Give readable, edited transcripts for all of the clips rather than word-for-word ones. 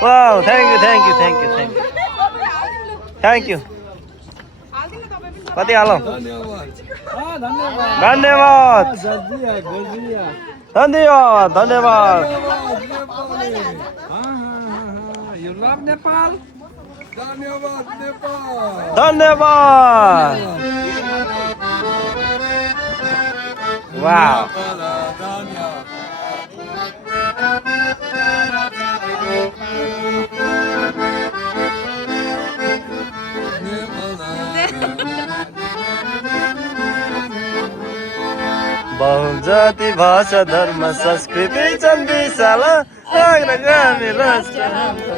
Wow, thank you. कति हालौँ धन्यवाद धन्यवाद वाव बहुजाति भाषा धर्म संस्कृति छन् विशाल अग्रगामी राष्ट्र हाम्रो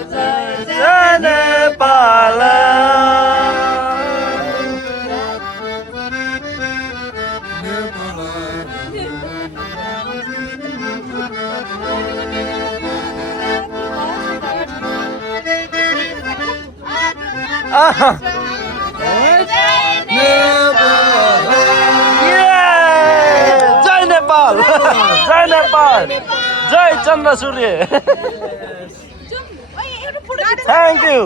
जय नेपाल जय नेपाल जय चन्द्र सूर्य थ्याङ्क यू